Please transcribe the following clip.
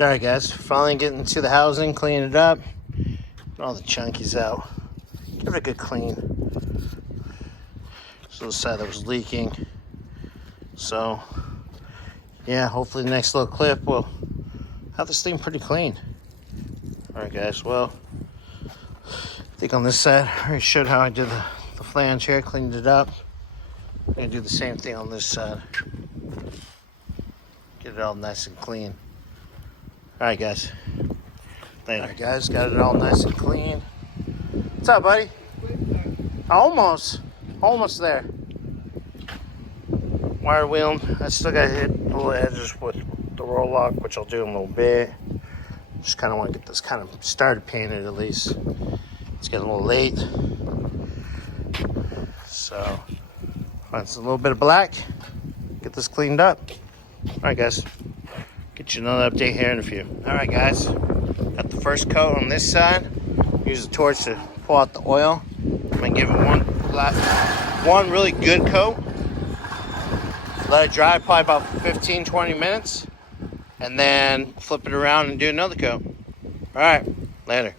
Alright guys, finally getting to the housing, cleaning it up. Get all the chunkies out. Give it a good clean. So the side that was leaking. So yeah, hopefully the next little clip will have this thing pretty clean. Alright guys, well, I think on this side I already showed how I did the flange here, cleaned it up. I'm gonna do the same thing on this side. Get it all nice and clean. Alright guys, later. Alright guys, got it all nice and clean. What's up, buddy? Almost there. Wire wheeling. I still got to hit the little edges with the roll lock, which I'll do in a little bit. Just kind of want to get this kind of started painted at least. It's getting a little late. So, find a little bit of black. Get this cleaned up. Alright guys. Get you another update here in a few. Alright guys, got the first coat on this side. Use the torch to pull out the oil. I'm gonna give it one really good coat. Let it dry probably about 15-20 minutes. And then flip it around and do another coat. Alright, later.